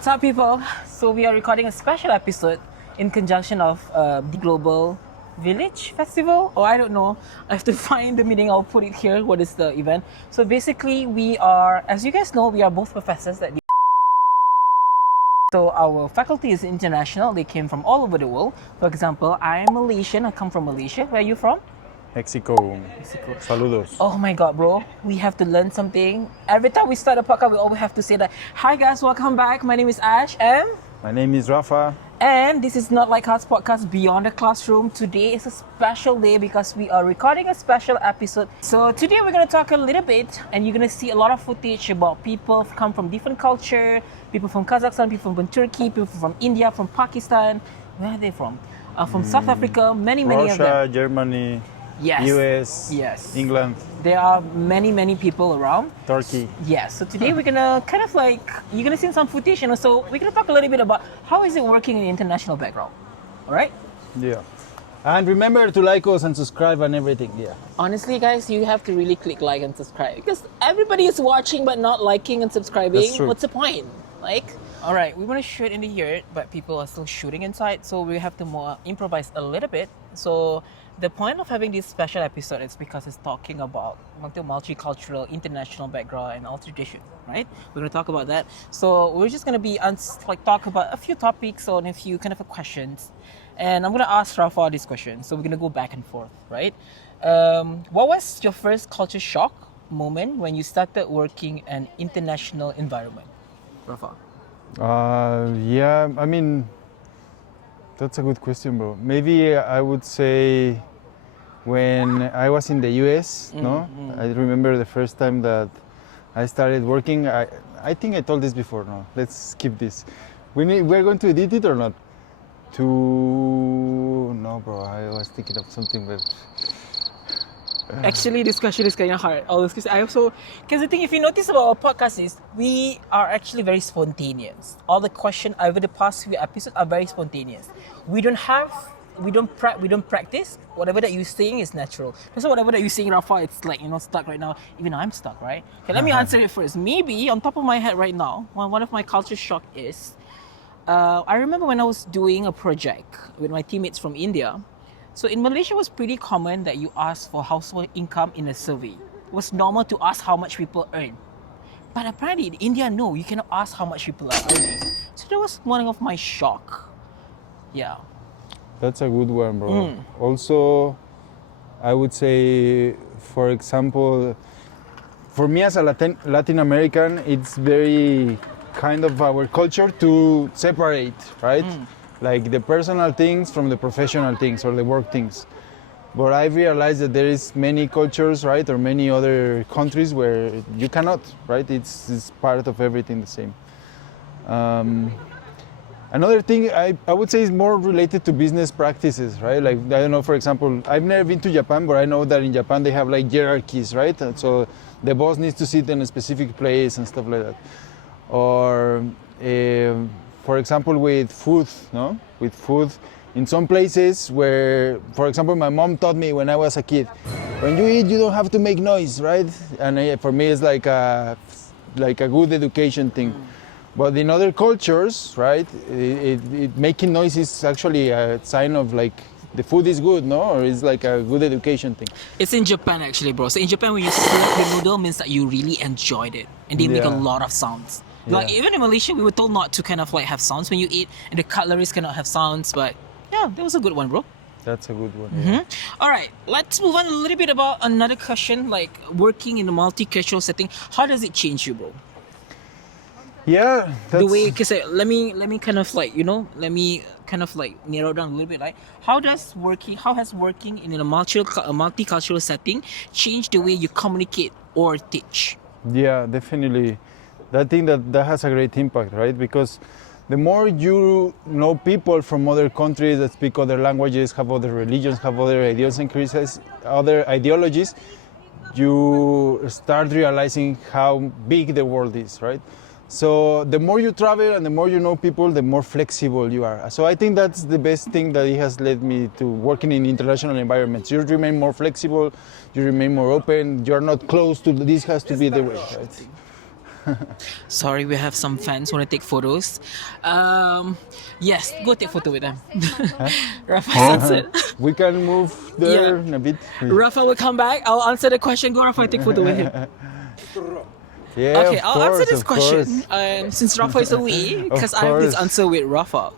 What's up, people? So we are recording a special episode in conjunction of the Global Village Festival, or I don't know. I have to find the meaning. I'll put it here. What is the event? So basically, we are, as you guys know, we are both professors at the. So our faculty is international. They came from all over the world. For example, I'm Malaysian. I come from Malaysia. Where are you from? Mexico. Saludos. Oh my god, bro. We have to learn something. Every time we start a podcast, we always have to say that, hi guys, welcome back. My name is Ash and... My name is Rafa. And this is Not Like Us podcast Beyond the Classroom. Today is a special day because we are recording a special episode. So today we're going to talk a little bit and you're going to see a lot of footage about people come from different culture, people from Kazakhstan, people from Turkey, people from India, from Pakistan. Where are they from? From South Africa, many of them. Russia, Germany, Yes. US, Yes. England, There are many people around. Turkey. Yes. So today we're gonna kind of like, you're gonna see some footage, and also we're gonna talk a little bit about how is it working in the international background. All right. Yeah. And remember to like us and subscribe and everything. Yeah. Honestly, guys, you have to really click like and subscribe because everybody is watching but not liking and subscribing. That's true. What's the point? Like, all right, we want to shoot in the Yurt, but people are still shooting inside, so we have to more improvise a little bit. So the point of having this special episode is because it's talking about multicultural, international background and all tradition, right? We're going to talk about that. So we're just going to be talk about a few topics on a few kind of questions. And I'm going to ask Rafael this question. So we're going to go back and forth, right? What was your first culture shock moment when you started working in an international environment? Rafael. Yeah, I mean, that's a good question, bro. Maybe I would say when I was in the US, I remember the first time that I started working. I think I told this before. No, let's skip this. We're going to edit it or not? No, bro. I was thinking of something, but actually, this question is kind of hard. Because the thing, if you notice about our podcast is, we are actually very spontaneous. All the questions over the past few episodes are very spontaneous. We don't practice. Whatever that you're saying is natural. So whatever that you're saying, Rafa, it's like, stuck right now. Even I'm stuck, right? Okay, let me answer it first. Maybe on top of my head right now, one of my culture shock is, I remember when I was doing a project with my teammates from India. So in Malaysia, it was pretty common that you ask for household income in a survey. It was normal to ask how much people earn. But apparently in India, no, you cannot ask how much people are earning. So that was one of my shock. Yeah. that's a good one, bro. Also, I would say, for example, for me as a Latin American, it's very kind of our culture to separate, right? Like the personal things from the professional things or the work things. But I realized that there is many cultures, right, or many other countries where you cannot, right? It's part of everything the same. Another thing I would say is more related to business practices, right? Like, I don't know, for example, I've never been to Japan, but I know that in Japan they have like hierarchies, right? And so the boss needs to sit in a specific place and stuff like that. Or, for example, with food, no? With food, in some places where, for example, my mom taught me when I was a kid, when you eat, you don't have to make noise, right? And for me, it's like a good education thing. But in other cultures, right, making noise is actually a sign of like the food is good, no? Or it's like a good education thing. It's in Japan actually, bro. So in Japan, when you slurp the noodle, means that you really enjoyed it. And they make a lot of sounds. Like even in Malaysia, we were told not to kind of like have sounds when you eat, and the cutleries cannot have sounds. But yeah, that was a good one, bro. That's a good one. Yeah. All right, let's move on a little bit about another question, like working in a multicultural setting. How does it change you, bro? Yeah, that's... The way, because let me kind of like, narrow down a little bit. Like, how has working in a multicultural setting changed the way you communicate or teach? Yeah, definitely. I think that has a great impact, right? Because the more you know people from other countries that speak other languages, have other religions, have other idiosyncrasies, other ideologies, you start realizing how big the world is, right? So the more you travel and the more you know people, the more flexible you are. So I think that's the best thing that it has led me to working in international environments. You remain more flexible, you remain more open, you're not close to this has to be the way, right? Sorry, we have some fans want to take photos. Yes, go take photo with them. Rafael answered. We can move there Yeah. in a bit. Rafael will come back. I'll answer the question. Go, Rafael, take photo with him. Yeah, Okay, of I'll course, answer this of question. course. Since Rafa is away, because I have this course. answer with Rafa.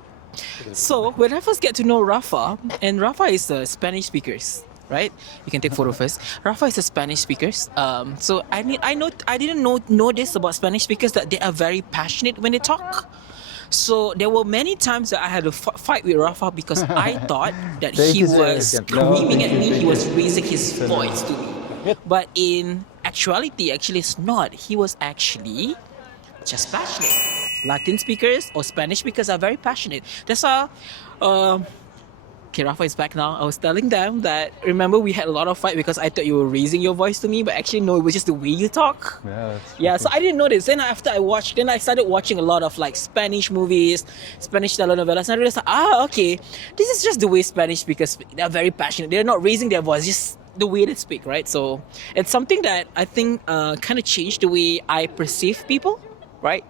So when I first get to know Rafa, and Rafa is a Spanish speakers, right? You can take photo first. Rafa is a Spanish speakers. So I didn't know this about Spanish speakers, that they are very passionate when they talk. So there were many times that I had to fight with Rafa because I thought that Take he his was second. No, screaming take at it, me, take he was it. raising his voice to me. But in actuality, actually it's not. He was actually just passionate. Latin speakers or Spanish speakers are very passionate. That's why okay, Rafa is back now. I was telling them that, remember we had a lot of fight because I thought you were raising your voice to me, but actually no, it was just the way you talk. Yeah, that's Yeah, so I didn't know this. Then after I started watching a lot of like Spanish movies, Spanish telenovelas, and I realized, okay, this is just the way Spanish speakers speak. They're very passionate. They're not raising their voice, just the way they speak, right? So it's something that I think kind of changed the way I perceive people, right?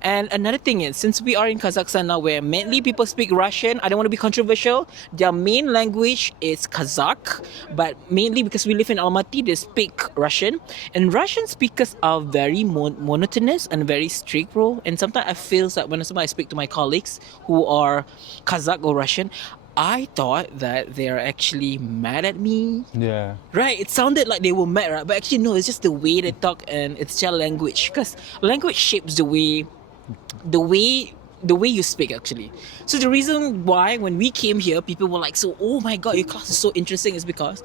And another thing is, since we are in Kazakhstan now, where mainly people speak Russian, I don't want to be controversial. Their main language is Kazakh, but mainly because we live in Almaty, they speak Russian. And Russian speakers are very monotonous and very strict, bro. And sometimes I feel that when I speak to my colleagues who are Kazakh or Russian, I thought that they are actually mad at me. Yeah. Right, it sounded like they were mad, right? But actually, no, it's just the way they talk and it's their language. Because language shapes the way you speak, actually. So the reason why when we came here, people were like, so, oh my god, your class is so interesting, is because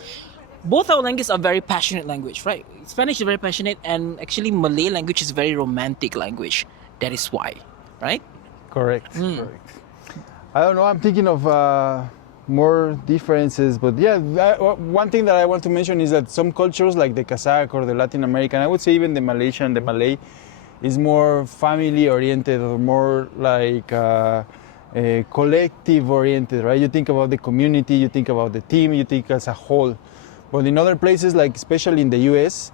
both our languages are very passionate language, right? Spanish is very passionate, and actually Malay language is very romantic language. That is why, right? Correct. Correct. I don't know. I'm thinking of more differences, but yeah, one thing that I want to mention is that some cultures, like the Kazakh or the Latin American, I would say even the Malaysian, the Malay, is more family oriented or more like collective oriented, right? You think about the community, you think about the team, you think as a whole. But in other places, like especially in the US,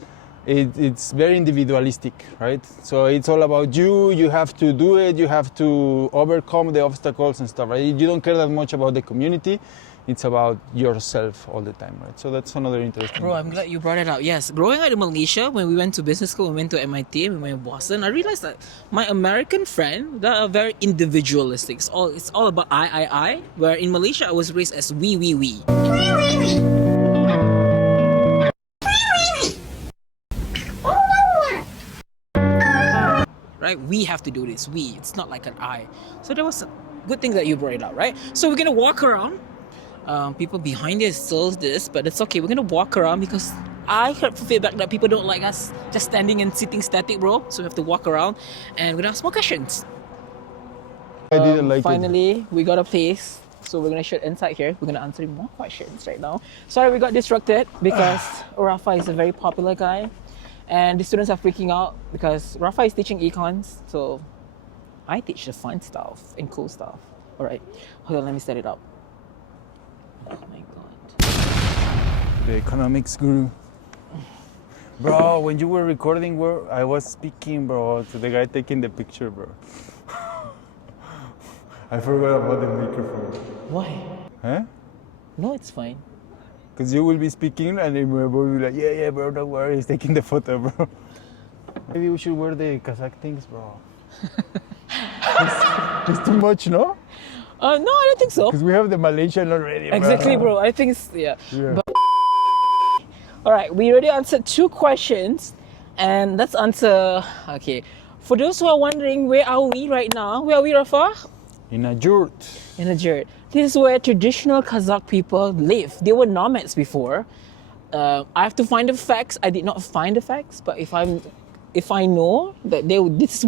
it's very individualistic, right? So it's all about you. You have to do it. You have to overcome the obstacles and stuff, right? You don't care that much about the community. It's about yourself all the time, right? So that's another interesting. Bro, I'm glad you brought it up. Yes, growing up in Malaysia, when we went to business school, we went to MIT, we went to Boston, I realized that my American friend, they are very individualistic. It's all about I. Where in Malaysia, I was raised as we. Right? We have to do this. We. It's not like an I. So there was a good thing that you brought it up, right? So we're gonna walk around. People behind us still this, but it's okay. We're gonna walk around because I heard feedback that people don't like us just standing and sitting static, bro. So we have to walk around and we're gonna ask more questions. I didn't like it. Finally, we got a place. So we're gonna shoot inside here. We're gonna answer more questions right now. Sorry, we got distracted because Rafa is a very popular guy. And the students are freaking out because Rafa is teaching econs, so I teach the fun stuff and cool stuff. All right, hold on, let me set it up. Oh my god. The economics guru. Bro, when you were recording, I was speaking, bro, to the guy taking the picture, bro. I forgot about the microphone. Why? Huh? No, it's fine. Because you will be speaking and then we will be like, yeah, bro, don't worry, he's taking the photo, bro. Maybe we should wear the Kazakh things, bro. It's too much, no? No, I don't think so. Because we have the Malaysian already, bro. Exactly, bro. I think it's, yeah. But, all right, we already answered 2 questions. And let's answer, okay. For those who are wondering, where are we right now? Where are we, Rafa? In a Yurt. In a Yurt. This is where traditional Kazakh people live. They were nomads before. I have to find the facts. I did not find the facts, but if I know that this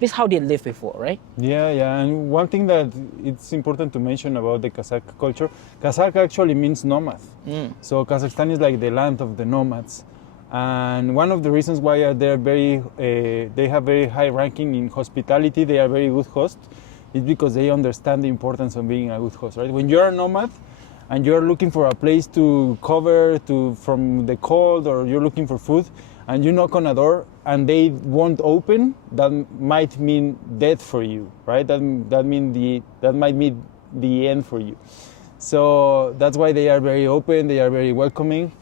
is how they lived before, right? Yeah. And one thing that it's important to mention about the Kazakh culture, Kazakh actually means nomad. So Kazakhstan is like the land of the nomads. And one of the reasons why they have very high ranking in hospitality, they are very good hosts, is because they understand the importance of being a good host, right? When you're a nomad and you're looking for a place to cover from the cold, or you're looking for food and you knock on a door, and they won't open, that might mean death for you, right? That might mean the end for you. So that's why they are very open, they are very welcoming,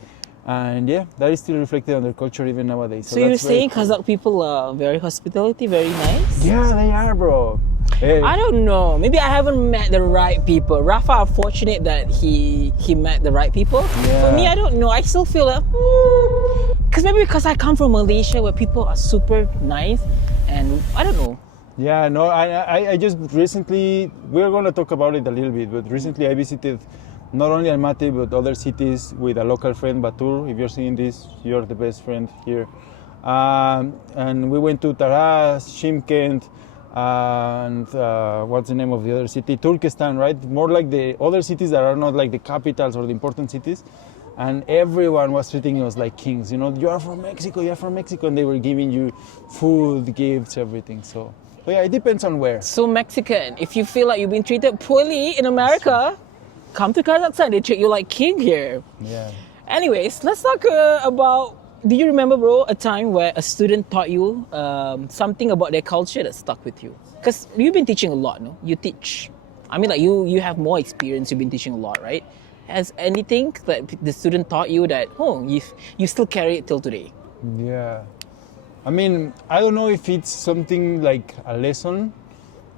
and yeah, that is still reflected on their culture even nowadays. So you're that's very saying cool. Kazakh people are very hospitality, very nice? Yeah, they are, bro. Hey. I don't know. Maybe I haven't met the right people. Rafa, I'm fortunate that he met the right people. Yeah. For me, I don't know. I still feel like, because I come from Malaysia where people are super nice, and I don't know. Yeah, no, I just recently, we're going to talk about it a little bit, but recently I visited not only Almaty, but other cities with a local friend, Batur. If you're seeing this, you're the best friend here. And we went to Taraz, Shymkent, and what's the name of the other city? Turkestan, right? More like the other cities that are not like the capitals or the important cities. And everyone was treating us like kings. You know, you are from Mexico, and they were giving you food, gifts, everything. So yeah, it depends on where. So Mexican, if you feel like you've been treated poorly in America, come to Kazakhstan. They treat you like king here. Yeah. Anyways, let's talk about. Do you remember, bro, a time where a student taught you something about their culture that stuck with you? Because you've been teaching a lot, no? You teach. I mean, like you have more experience. You've been teaching a lot, right? Has anything that the student taught you that you still carry it till today? Yeah. I mean, I don't know if it's something like a lesson,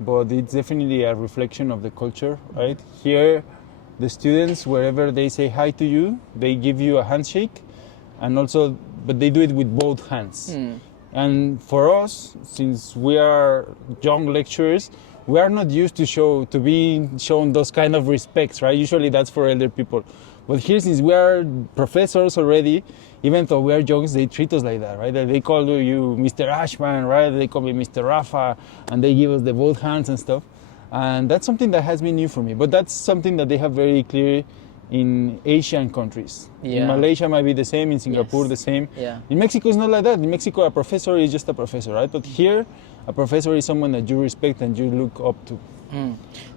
but it's definitely a reflection of the culture, right? Here, the students, wherever they say hi to you, they give you a handshake, and also, but they do it with both hands. And for us, since we are young lecturers, we are not used to being shown those kind of respects, right? Usually that's for elder people. But here, since we are professors already, even though we are young, they treat us like that, right? They call you Mr. Ashman, right? They call me Mr. Rafa, and they give us the both hands and stuff. And that's something that has been new for me. But that's something that they have very clear in Asian countries. Yeah. In Malaysia might be the same, in Singapore Yes. the same. Yeah. In Mexico it's not like that. In Mexico a professor is just a professor, right? But here a professor is someone that you respect and you look up to.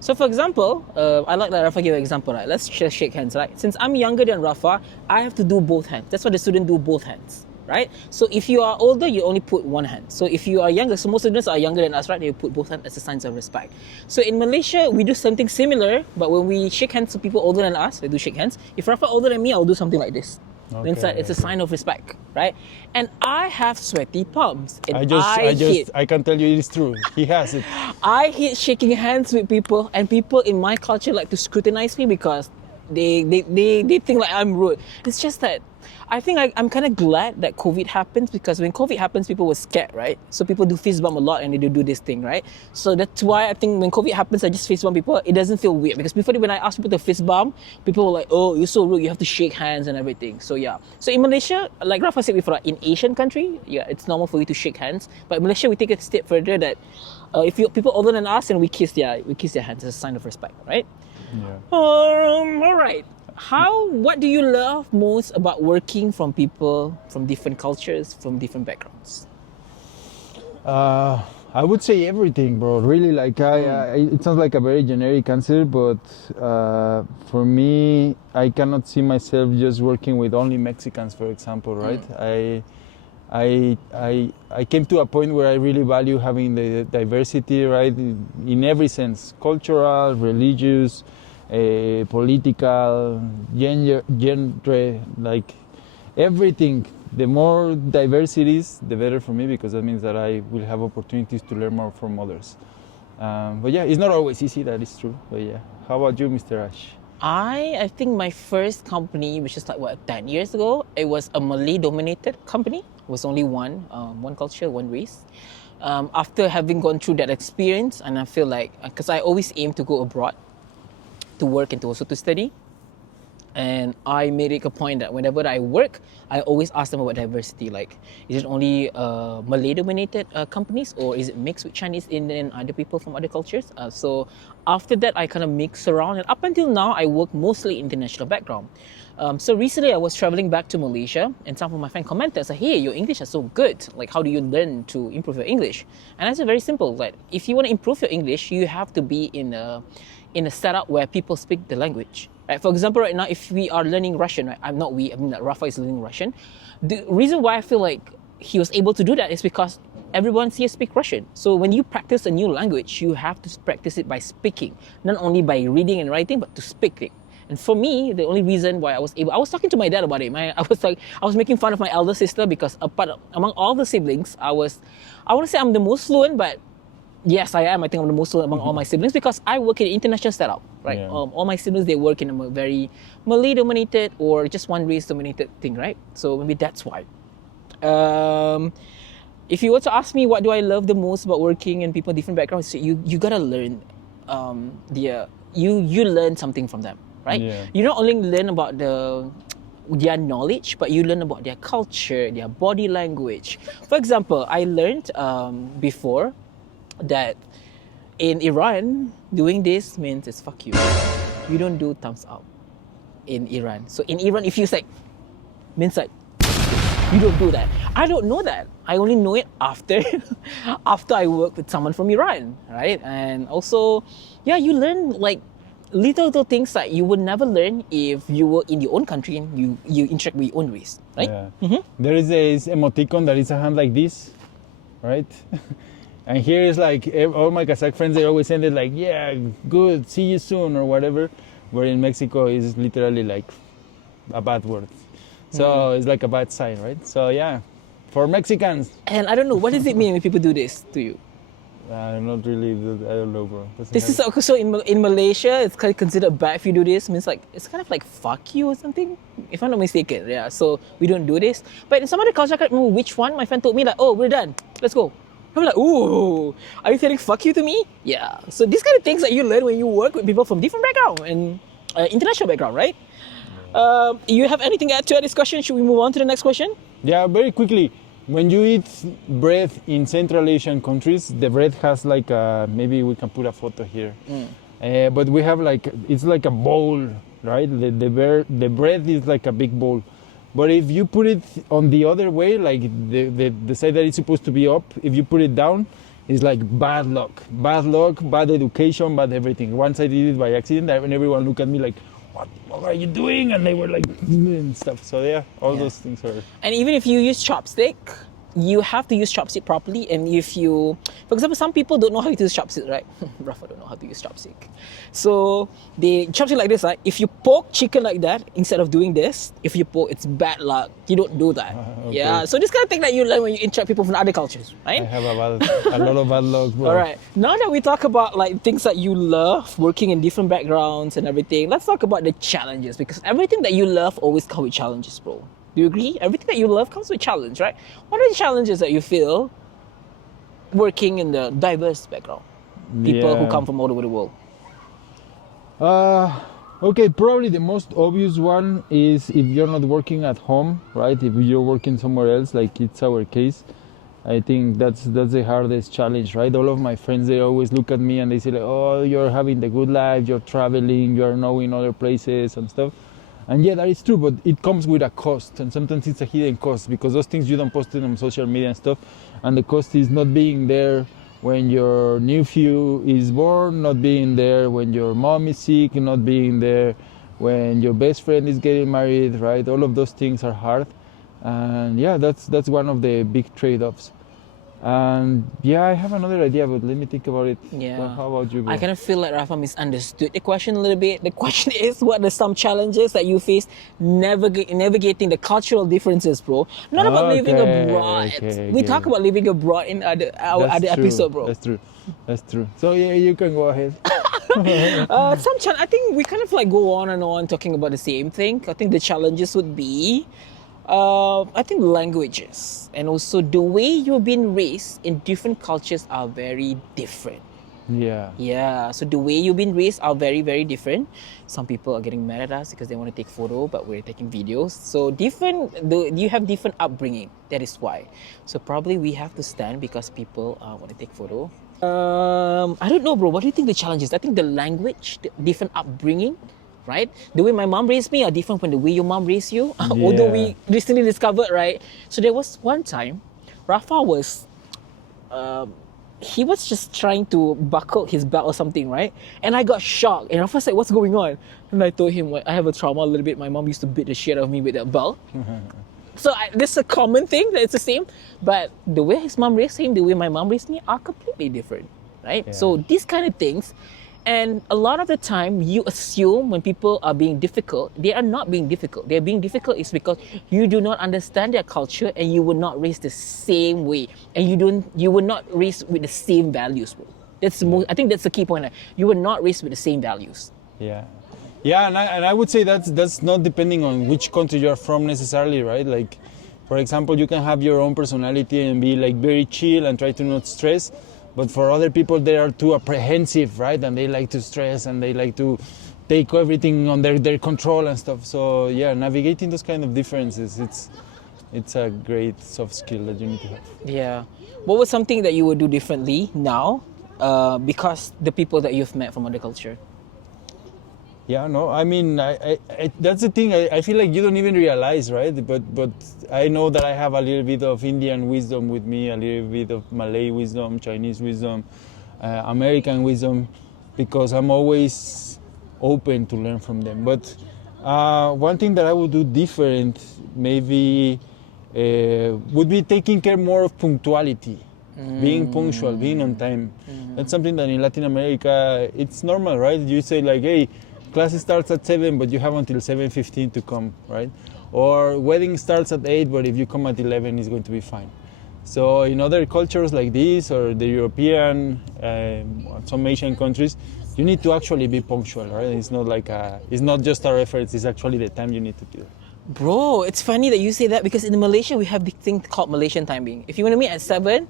So for example, I like that Rafa gave an example, right? Let's just shake hands, right? Since I'm younger than Rafa, I have to do both hands. That's why the student do both hands, right? So if you are older, you only put one hand. So if you are younger, so most students are younger than us, right? They put both hands as a sign of respect. So in Malaysia, we do something similar, but when we shake hands to people older than us, they do shake hands. If Rafa older than me, I'll do something like this. Okay, Inside, it's a sign of respect, right? And I have sweaty palms. And I can tell you it is true. He has it. I hate shaking hands with people, and people in my culture like to scrutinize me because they think like I'm rude. It's just that I think I'm kind of glad that COVID happens, because when COVID happens, people were scared, right? So people do fist bump a lot and they do this thing, right? So that's why I think when COVID happens, I just fist bump people. It doesn't feel weird, because before when I asked people to fist bump, people were like, oh, you're so rude, you have to shake hands and everything. So yeah. So in Malaysia, like Rafa said before, in Asian country, yeah, it's normal for you to shake hands. But in Malaysia, we take it a step further that if you people older than us, and we kiss their hands as a sign of respect, right? Yeah. All right. What do you love most about working from people from different cultures, from different backgrounds? I would say everything, bro. Really, like it sounds like a very generic answer, but for me, I cannot see myself just working with only Mexicans, for example, right? I came to a point where I really value having the diversity, right, in every sense, cultural, religious, political, gender, like everything. The more diverse it is, the better for me, because that means that I will have opportunities to learn more from others. But yeah, it's not always easy, that is true. But yeah, how about you, Mr. Ash? I think my first company, which is like 10 years ago, it was a Malay-dominated company. It was only one culture, one race. After having gone through that experience, and I feel like, because I always aim to go abroad to work and to also to study, and I made it a point that whenever I work, I always ask them about diversity. Like, is it only Malay-dominated companies, or is it mixed with Chinese, Indian, and other people from other cultures? So after that, I kind of mix around, and up until now, I work mostly international background. So recently, I was traveling back to Malaysia, and some of my friends commented, said, "Hey, your English is so good. Like, how do you learn to improve your English?" And I said, very simple. Like, if you want to improve your English, you have to be in a setup where people speak the language. Right? For example, right now, if we are learning Russian, right? I mean, Rafa is learning Russian. The reason why I feel like he was able to do that is because everyone here speaks Russian. So when you practice a new language, you have to practice it by speaking, not only by reading and writing, but to speak it. And for me, the only reason why I was talking to my dad about it. I was making fun of my elder sister because among all the siblings, I want to say I'm the most fluent, but yes, I am. I think I'm the most fluent among all my siblings because I work in an international setup, right? Yeah. All my siblings, they work in a very Malay-dominated or just one race-dominated thing, right? So maybe that's why. If you were to ask me what do I love the most about working in people with different backgrounds, you gotta learn you learn something from them, right? Yeah. You not only learn about their knowledge, but you learn about their culture, their body language. For example, I learned before that in Iran, doing this means it's fuck you. You don't do thumbs up in Iran. So in Iran, if you say, means like, you don't do that. I don't know that. I only know it after I work with someone from Iran, right? And also, yeah, you learn like little things that you would never learn if you were in your own country and you interact with your own race, right? Yeah. Mm-hmm. There is this emoticon that is a hand like this, right? And here is like all my Kazakh friends, they always end it like, yeah, good, see you soon or whatever. Where in Mexico is literally like a bad word. So it's like a bad sign, right? So yeah, for Mexicans. And I don't know, what does it mean when people do this to you? I'm not really, I don't know, bro. This is also in Malaysia, it's kind of considered bad if you do this. Means like, it's kind of like fuck you or something, if I'm not mistaken. Yeah, so we don't do this. But in some other culture, I can't remember which one, my friend told me like, oh, we're done, let's go. I'm like, ooh, are you saying fuck you to me? Yeah. So these kind of things that you learn when you work with people from different background and international background, right? You have anything to add to our discussion? Should we move on to the next question? Yeah, very quickly. When you eat bread in Central Asian countries, the bread has like maybe we can put a photo here. But we have like, it's like a bowl, right? The bread is like a big bowl. But if you put it on the other way, like the side that it's supposed to be up, if you put it down, it's like bad luck, bad education, bad everything. Once I did it by accident, and everyone looked at me like, what are you doing? And they were like, and stuff. So yeah, all those things are. And even if you use chopstick, you have to use chopstick properly. And if you, for example, some people don't know how to use chopstick, right? Rafa don't know how to use chopstick. So they chopstick like this, right? If you poke chicken like that, instead of doing this, if you poke, it's bad luck. You don't do that. Okay. Yeah. So this kind of thing that you learn when you interact with people from other cultures, right? I have a lot of bad luck, bro. All right. Now that we talk about like things that you love, working in different backgrounds and everything, let's talk about the challenges, because everything that you love always comes with challenges, bro. Do you agree? Everything that you love comes with challenge, right? What are the challenges that you feel working in the diverse background? People who come from all over the world. Okay, probably the most obvious one is if you're not working at home, right? If you're working somewhere else, like it's our case, I think that's the hardest challenge, right? All of my friends, they always look at me and they say like, oh, you're having the good life, you're traveling, you're knowing other places and stuff. And yeah, that is true, but it comes with a cost, and sometimes it's a hidden cost because those things you don't post it on social media and stuff, and the cost is not being there when your nephew is born, not being there when your mom is sick, not being there when your best friend is getting married, right? All of those things are hard, and yeah, that's one of the big trade-offs. And yeah, I have another idea, but let me think about it. Yeah. Well, how about you, bro? I kind of feel like Rafa misunderstood the question a little bit. The question is, what are some challenges that you face navigating the cultural differences, bro? Not about living abroad. We talk about living abroad in other episode, bro. That's true. So yeah, you can go ahead. I think we kind of like go on and on talking about the same thing. I think the challenges would be I think languages and also the way you've been raised in different cultures are very different. Yeah, so the way you've been raised are very, very different. Some people are getting mad at us because they want to take photo, but we're taking videos. So you have different upbringing. That is why. So probably we have to stand because people want to take photo. I don't know, bro. What do you think the challenge is? I think the language, the different upbringing, right? The way my mom raised me are different from the way your mom raised you. Although we recently discovered, right? So there was one time, Rafa was, he was just trying to buckle his belt or something, right? And I got shocked. And Rafa said, what's going on? And I told him, I have a trauma a little bit. My mom used to beat the shit out of me with that belt. So this is a common thing that it's the same, but the way his mom raised him, the way my mom raised me are completely different, right? Yeah. So these kind of things, and a lot of the time you assume when people are being difficult, they are not being difficult. They're being difficult is because you do not understand their culture and you were not raised the same way, and you were not raised with the same values, bro. That's the most, I think that's the key point. You were not raised with the same values. Yeah, yeah, and I would say that's not depending on which country you're from necessarily, right? Like, for example, you can have your own personality and be like very chill and try to not stress, but for other people they are too apprehensive, right? And they like to stress and they like to take everything under their control and stuff. So yeah, navigating those kind of differences, it's a great soft skill that you need to have. Yeah. What was something that you would do differently now because the people that you've met from other culture? Yeah, no, I mean, I that's the thing. I feel like you don't even realize, right? But I know that I have a little bit of Indian wisdom with me, a little bit of Malay wisdom, Chinese wisdom, American wisdom, because I'm always open to learn from them. But one thing that I would do different, maybe, would be taking care more of punctuality. Being punctual, being on time. That's something that in Latin America, it's normal, right? You say like, hey, class starts at 7, but you have until 7:15 to come, right? Or wedding starts at 8, but if you come at 11, it's going to be fine. So in other cultures like this, or the European, some Asian countries, you need to actually be punctual, right? It's not like it's not just our efforts, it's actually the time you need to do it. Bro, it's funny that you say that because in Malaysia, we have this thing called Malaysian timing. If you want to meet at 7,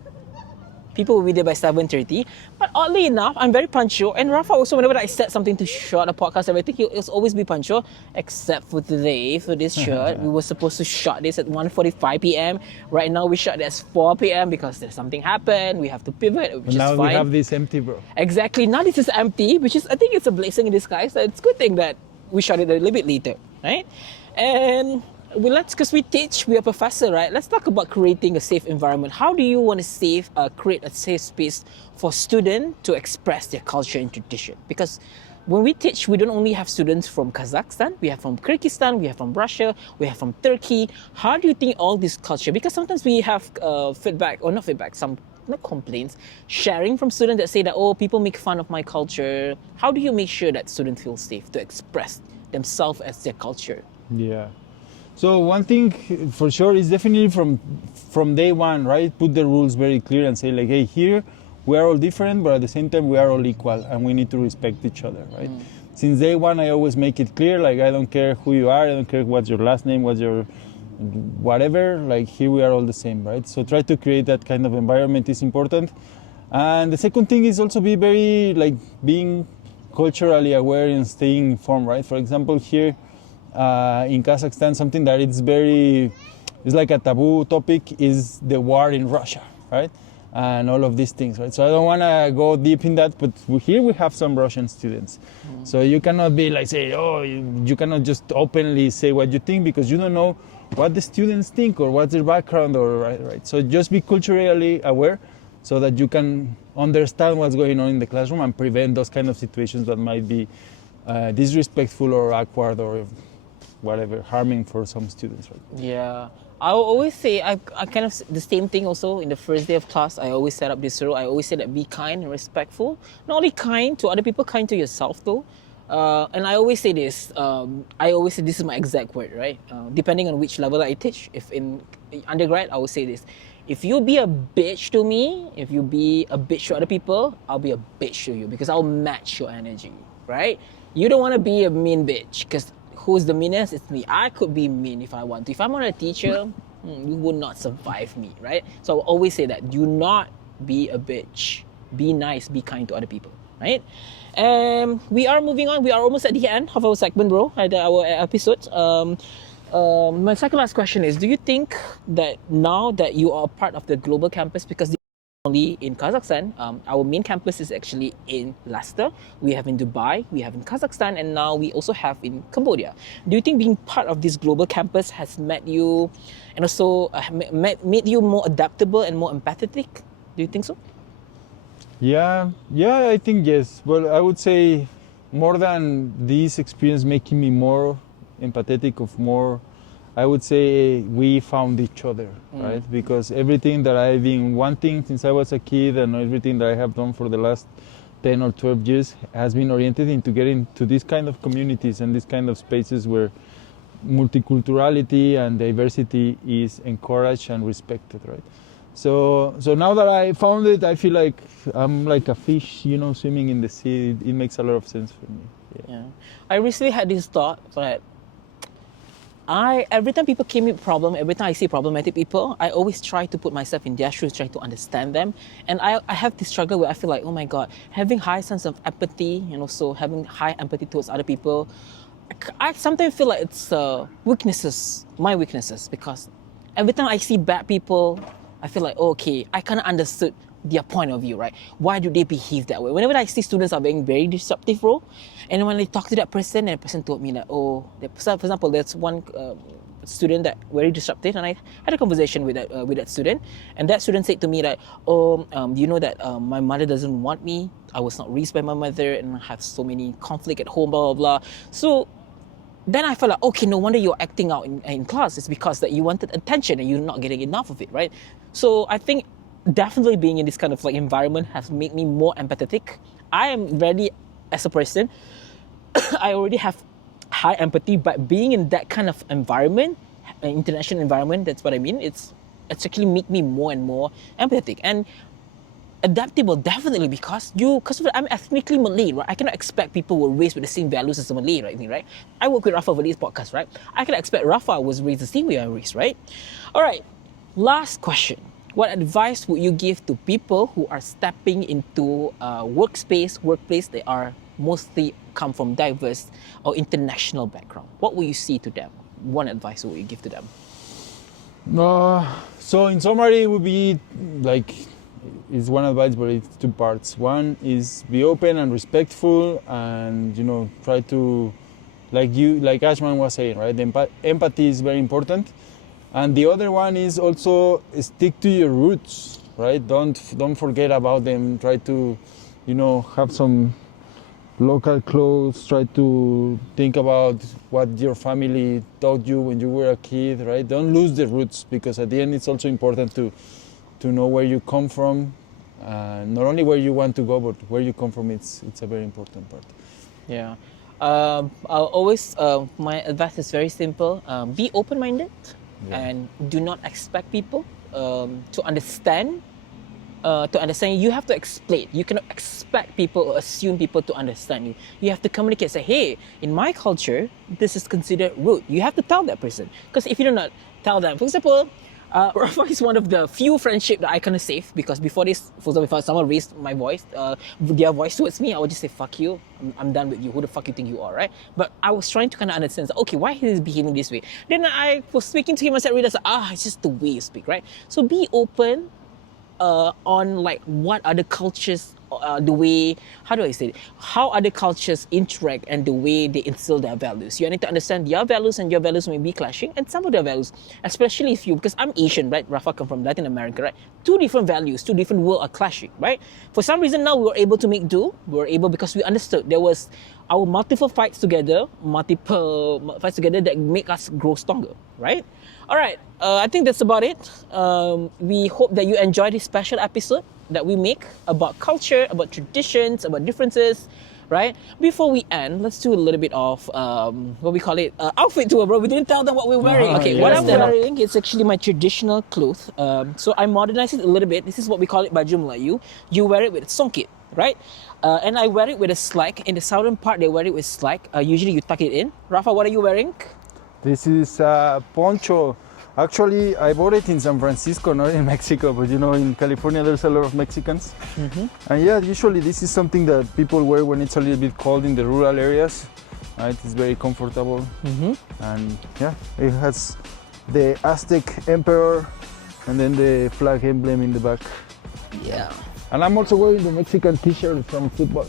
people will be there by 7:30. But oddly enough, I'm very punctual. And Rafa also, whenever I set something to shot a podcast, everything, he'll always be punctual. Except for today, for this shot, we were supposed to shot this at 1:45 p.m. Right now, we shot this 4 p.m. because there's something happened. We have to pivot, which Now is fine. we have this empty, bro. Exactly. Now this is empty, which is, I think it's a blessing in disguise. So it's a good thing that we shot it a little bit later, right? And because we teach, we are professor, right? Let's talk about creating a safe environment. How do you want to create a safe space for students to express their culture and tradition? Because when we teach, we don't only have students from Kazakhstan, we have from Kyrgyzstan, we have from Russia, we have from Turkey. How do you think all this culture, because sometimes we have some not complaints, sharing from students that say that, oh, people make fun of my culture. How do you make sure that students feel safe to express themselves as their culture? Yeah. So one thing for sure is definitely from day one, right? Put the rules very clear and say like, hey, here we are all different, but at the same time we are all equal and we need to respect each other, right? Since day one, I always make it clear, like I don't care who you are, I don't care what's your last name, what's your whatever, like here we are all the same, right? So try to create that kind of environment is important. And the second thing is also be very like being culturally aware and staying informed, right? For example, here, in Kazakhstan, something that it's like a taboo topic is the war in Russia, right? And all of these things, right? So I don't want to go deep in that, but here we have some Russian students. So you cannot be like, say, oh, you cannot just openly say what you think because you don't know what the students think or what's their background or right? So just be culturally aware so that you can understand what's going on in the classroom and prevent those kind of situations that might be disrespectful or awkward or whatever, harming for some students, right? Yeah. I will always say, I kind of, the same thing also in the first day of class, I always set up this rule. I always say that be kind and respectful. Not only kind to other people, kind to yourself though. And I always say this, this is my exact word, right? Depending on which level I teach. If in undergrad, I will say this. If you be a bitch to me, if you be a bitch to other people, I'll be a bitch to you because I'll match your energy, right? You don't want to be a mean bitch because who's the meanest? It's me. I could be mean if I want to. If I'm not a teacher, you would not survive me, right? So I will always say that. Do not be a bitch. Be nice. Be kind to other people, right? We are moving on. We are almost at the end of our segment, bro. Our episode. My second last question is, do you think that now that you are part of the global campus, because only in Kazakhstan, our main campus is actually in Leicester, we have in Dubai, we have in Kazakhstan, and now we also have in Cambodia. Do you think being part of this global campus has made you and also made you more adaptable and more empathetic? Do you think so? Yeah, I think yes. Well, I would say more than this experience making me more empathetic, of more I would say we found each other, right? Because everything that I've been wanting since I was a kid and everything that I have done for the last 10 or 12 years has been oriented into getting to these kind of communities and these kind of spaces where multiculturality and diversity is encouraged and respected, right? So now that I found it, I feel like I'm like a fish, swimming in the sea. It makes a lot of sense for me. Yeah. I recently had this thought that every time people came with problem, every time I see problematic people, I always try to put myself in their shoes, try to understand them. And I have this struggle where I feel like, oh my God, having high sense of empathy, so having high empathy towards other people, I sometimes feel like it's my weaknesses, because every time I see bad people, I feel like, oh, okay, I kind of understood their point of view, right? Why do they behave that way? Whenever I see students are being very disruptive role, and when I talk to that person, and the person told me that, for example, there's one student that very disruptive, and I had a conversation with that student, and that student said to me that, you know that my mother doesn't want me, I was not raised by my mother, and I have so many conflict at home, blah, blah, blah. So then I felt like, okay, no wonder you're acting out in class. It's because that you wanted attention and you're not getting enough of it, right? So I think definitely being in this kind of like environment has made me more empathetic. I am ready as a person. I already have high empathy, but being in that kind of environment, an international environment, that's what I mean. It's actually make me more and more empathetic and adaptable, definitely, because I'm ethnically Malay, right? I cannot expect people were raised with the same values as a Malay, right? I work with Rafael for this podcast, right? I cannot expect Rafael was raised the same way I was raised, right? All right, last question. What advice would you give to people who are stepping into a workplace they are mostly come from diverse or international background? What will you say to them? One advice would you give to them? So in summary, it would be like, it's one advice, but it's two parts. One is be open and respectful, and try to, like Ashman was saying, right? Empathy is very important. And the other one is also stick to your roots, right? Don't forget about them. Try to, have some local clothes. Try to think about what your family taught you when you were a kid, right? Don't lose the roots, because at the end it's also important to know where you come from. Not only where you want to go, but where you come from. It's a very important part. Yeah. I'll always, my advice is very simple. Be open-minded. Yeah. And do not expect people to understand. You have to explain. You cannot expect people or assume people to understand you. You have to communicate. Say, hey, in my culture, this is considered rude. You have to tell that person. Because if you do not tell them, for example, Rafa is one of the few friendship that I kind of save, because before this, for example, if someone raised my voice, their voice towards me, I would just say, fuck you, I'm done with you, who the fuck you think you are, right? But I was trying to kind of understand, okay, why he is behaving this way? Then I was speaking to him, I said, it's just the way you speak, right? So be open on like what other cultures, the way, how do I say it? How other cultures interact and the way they instill their values. You need to understand their values, and your values may be clashing, and some of their values, especially if because I'm Asian, right? Rafa come from Latin America, right? Two different values, two different worlds are clashing, right? For some reason now we were able to make do. We were able because we understood there was our multiple fights together that make us grow stronger, right? All right, I think that's about it. We hope that you enjoyed this special episode that we make about culture, about traditions, about differences, right? Before we end, let's do a little bit of, what we call it, outfit tour, bro. We didn't tell them what we're wearing. What I'm wearing is actually my traditional clothes. So I modernized it a little bit. This is what we call it baju Melayu. You wear it with songkit, right? And I wear it with a slack. In the southern part, they wear it with slack. Usually you tuck it in. Rafa, what are you wearing? This is a poncho. Actually, I bought it in San Francisco, not in Mexico, but in California there's a lot of Mexicans. Mm-hmm. And yeah, usually this is something that people wear when it's a little bit cold in the rural areas. Right? It's very comfortable. Mm-hmm. And yeah, it has the Aztec emperor and then the flag emblem in the back. Yeah. And I'm also wearing the Mexican t-shirt from football.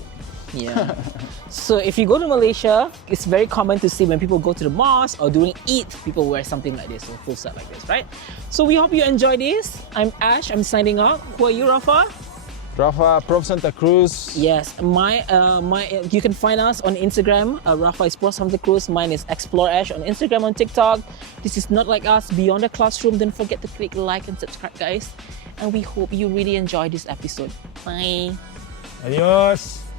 Yeah. So if you go to Malaysia, it's very common to see when people go to the mosque or during Eid, people wear something like this, or full set like this, right? So we hope you enjoy this. I'm Ash, I'm signing out. Who are you, Rafa? Rafa, Prof Santacruz. Yes, you can find us on Instagram. Rafa is Pro Santacruz. Mine is Explore Ash on Instagram, on TikTok. This is Not Like Us, Beyond the Classroom. Don't forget to click like and subscribe, guys. And we hope you really enjoyed this episode. Bye. Adios.